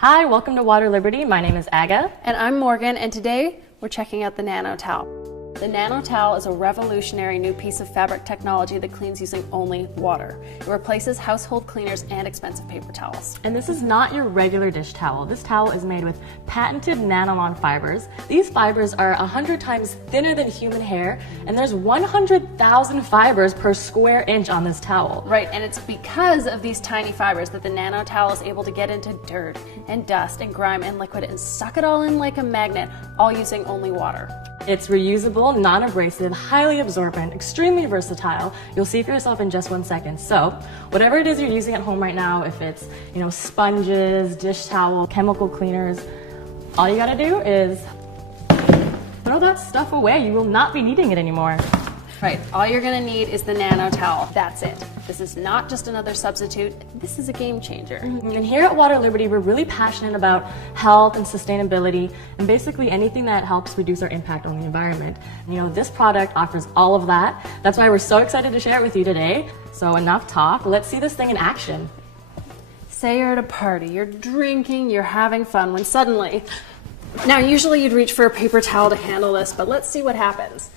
Hi, welcome to Water Liberty. My name is Aga. And I'm Morgan, and today we're checking out the Nano Towel. The Nano Towel is a revolutionary new piece of fabric technology that cleans using only water. It replaces household cleaners and expensive paper towels. And this is not your regular dish towel. This towel is made with patented Nanolon fibers. These fibers are 100 times thinner than human hair, and there's 100,000 fibers per square inch on this towel. Right, and it's because of these tiny fibers that the Nano Towel is able to get into dirt and dust and grime and liquid and suck it all in like a magnet, all using only water. It's reusable, non-abrasive, highly absorbent, extremely versatile. You'll see for yourself in just 1 second. So, whatever it is you're using at home right now, if it's, sponges, dish towel, chemical cleaners, all you gotta do is throw that stuff away. You will not be needing it anymore. Right, all you're gonna need is the Nano Towel. That's it. This is not just another substitute, this is a game changer. And here at Water Liberty, we're really passionate about health and sustainability and basically anything that helps reduce our impact on the environment. This product offers all of that. That's why we're so excited to share it with you today. So enough talk, let's see this thing in action. Say you're at a party, you're drinking, you're having fun, when suddenly, now usually you'd reach for a paper towel to handle this, but let's see what happens.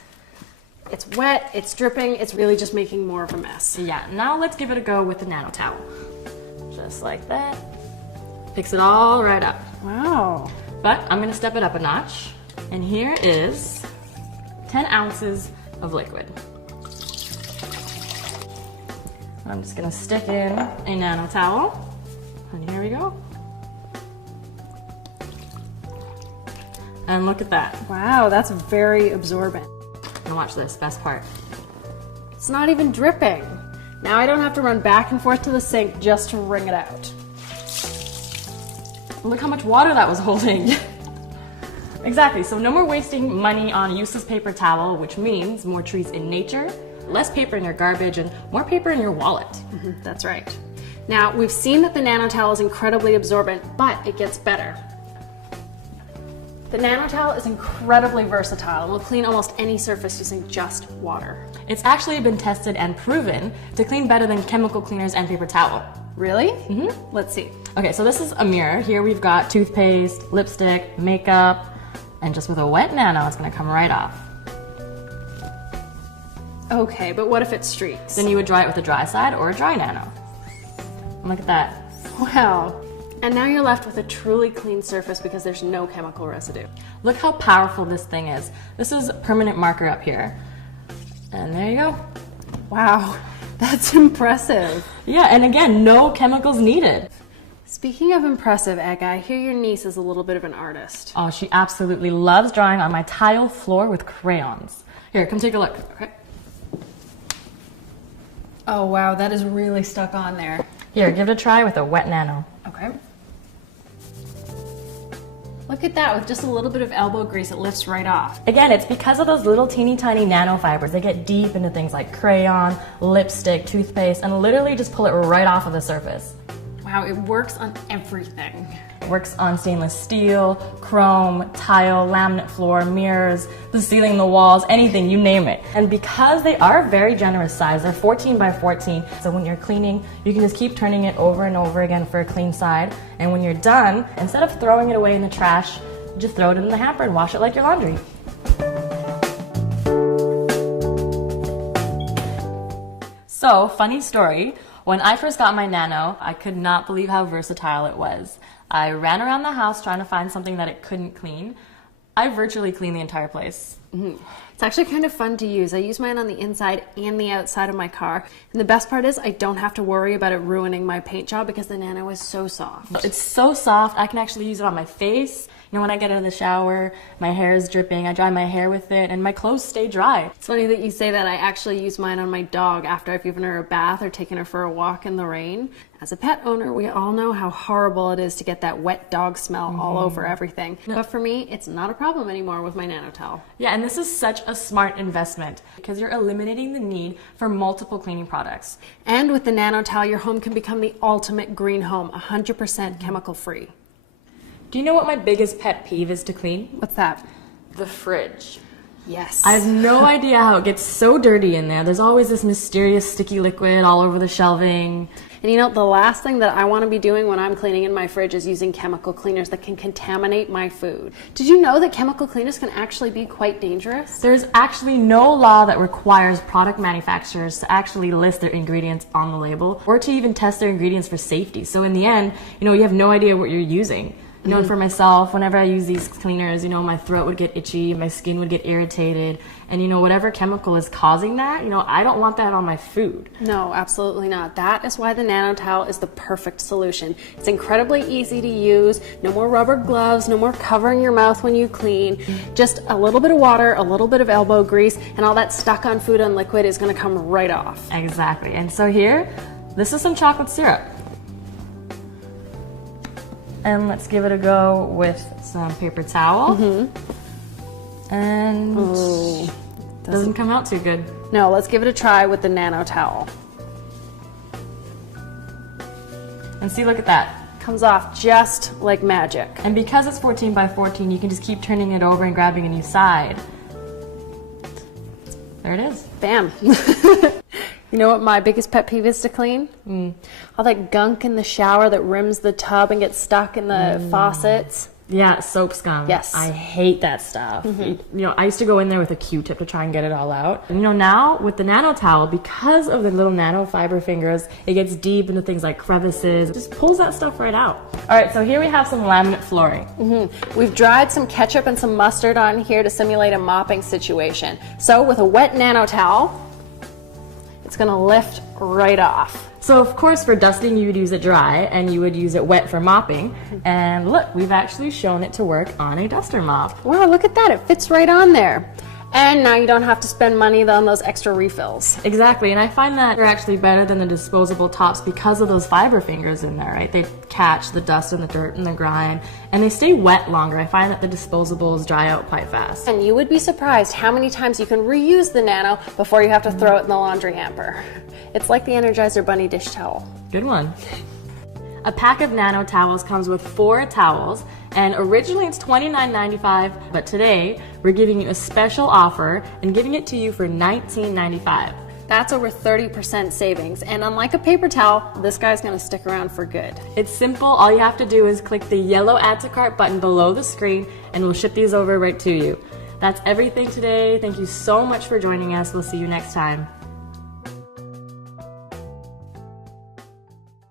It's wet, it's dripping, it's really just making more of a mess. Yeah, now let's give it a go with the Nano Towel. Just like that. Picks it all right up. Wow. But I'm gonna step it up a notch. And here is 10 ounces of liquid. I'm just gonna stick in a Nano Towel. And here we go. And look at that. Wow, that's very absorbent. And watch this, best part. It's not even dripping. Now I don't have to run back and forth to the sink just to wring it out. Look how much water that was holding. Exactly, so no more wasting money on useless paper towel, which means more trees in nature, less paper in your garbage, and more paper in your wallet. That's right. Now, we've seen that the Nano Towel is incredibly absorbent, but it gets better. The Nano Towel is incredibly versatile and will clean almost any surface using just water. It's actually been tested and proven to clean better than chemical cleaners and paper towel. Really? Mm-hmm. Let's see. Okay, so this is a mirror. Here we've got toothpaste, lipstick, makeup, and just with a wet Nano, it's gonna come right off. Okay, but what if it streaks? Then you would dry it with a dry side or a dry Nano. And look at that. Wow. And now you're left with a truly clean surface because there's no chemical residue. Look how powerful this thing is. This is a permanent marker up here. And there you go. Wow, that's impressive. Yeah, and again, no chemicals needed. Speaking of impressive, Aga, I hear your niece is a little bit of an artist. Oh, she absolutely loves drawing on my tile floor with crayons. Here, come take a look. Okay. Oh wow, that is really stuck on there. Here, give it a try with a wet Nano. Okay. Look at that, with just a little bit of elbow grease, it lifts right off. Again, it's because of those little teeny tiny nanofibers. They get deep into things like crayon, lipstick, toothpaste, and literally just pull it right off of the surface. Wow, it works on everything. It works on stainless steel, chrome, tile, laminate floor, mirrors, the ceiling, the walls, anything, you name it. And because they are very generous size, they're 14 by 14, so when you're cleaning, you can just keep turning it over and over again for a clean side. And when you're done, instead of throwing it away in the trash, just throw it in the hamper and wash it like your laundry. So, funny story. When I first got my Nano, I could not believe how versatile it was. I ran around the house trying to find something that it couldn't clean. I virtually cleaned the entire place. It's actually kind of fun to use. I use mine on the inside and the outside of my car. And the best part is I don't have to worry about it ruining my paint job because the Nano is so soft. It's so soft, I can actually use it on my face. When I get out of the shower, my hair is dripping, I dry my hair with it, and my clothes stay dry. It's funny that you say that. I actually use mine on my dog after I've given her a bath or taken her for a walk in the rain. As a pet owner, we all know how horrible it is to get that wet dog smell all over everything. But for me, it's not a problem anymore with my Nano Towel. Yeah, and this is such a smart investment because you're eliminating the need for multiple cleaning products. And with the Nano Towel, your home can become the ultimate green home, 100% chemical free. Do you know what my biggest pet peeve is to clean? What's that? The fridge. Yes. I have no idea how it gets so dirty in there. There's always this mysterious sticky liquid all over the shelving. And you know, the last thing that I want to be doing when I'm cleaning in my fridge is using chemical cleaners that can contaminate my food. Did you know that chemical cleaners can actually be quite dangerous? There's actually no law that requires product manufacturers to actually list their ingredients on the label or to even test their ingredients for safety. So in the end, you know, you have no idea what you're using. You know, and for myself, whenever I use these cleaners, you know, my throat would get itchy, my skin would get irritated, and you know, whatever chemical is causing that, you know, I don't want that on my food. No, absolutely not. That is why the Nano Towel is the perfect solution. It's incredibly easy to use, no more rubber gloves, no more covering your mouth when you clean, just a little bit of water, a little bit of elbow grease, and all that stuck on food and liquid is gonna come right off. Exactly, and so here, this is some chocolate syrup. And let's give it a go with some paper towel. And Ooh, doesn't come out too good. No, let's give it a try with the Nano Towel. And see, look at that. Comes off just like magic. And because it's 14 by 14, you can just keep turning it over and grabbing a new side. There it is. Bam. You know what my biggest pet peeve is to clean? All that gunk in the shower that rims the tub and gets stuck in the faucets. Yeah, soap scum. Yes. I hate that stuff. You know, I used to go in there with a Q-tip to try and get it all out. And, you know, now with the Nano Towel, because of the little nano fiber fingers, it gets deep into things like crevices. It just pulls that stuff right out. All right, so here we have some laminate flooring. We've dried some ketchup and some mustard on here to simulate a mopping situation. So with a wet Nano Towel, it's gonna lift right off. So of course for dusting you would use it dry and you would use it wet for mopping. And look, we've actually shown it to work on a duster mop. Wow, look at that, it fits right on there. And now you don't have to spend money on those extra refills. Exactly, and I find that they're actually better than the disposable tops because of those fiber fingers in there, right? They catch the dust and the dirt and the grime, and they stay wet longer. I find that the disposables dry out quite fast. And you would be surprised how many times you can reuse the Nano before you have to throw it in the laundry hamper. It's like the Energizer Bunny dish towel. Good one. A pack of Nano towels comes with 4 towels, and originally it's $29.95, but today we're giving you a special offer and giving it to you for $19.95. That's over 30% savings, and unlike a paper towel, this guy's gonna stick around for good. It's simple. All you have to do is click the yellow Add to Cart button below the screen and we'll ship these over right to you. That's everything today. Thank you so much for joining us. We'll see you next time.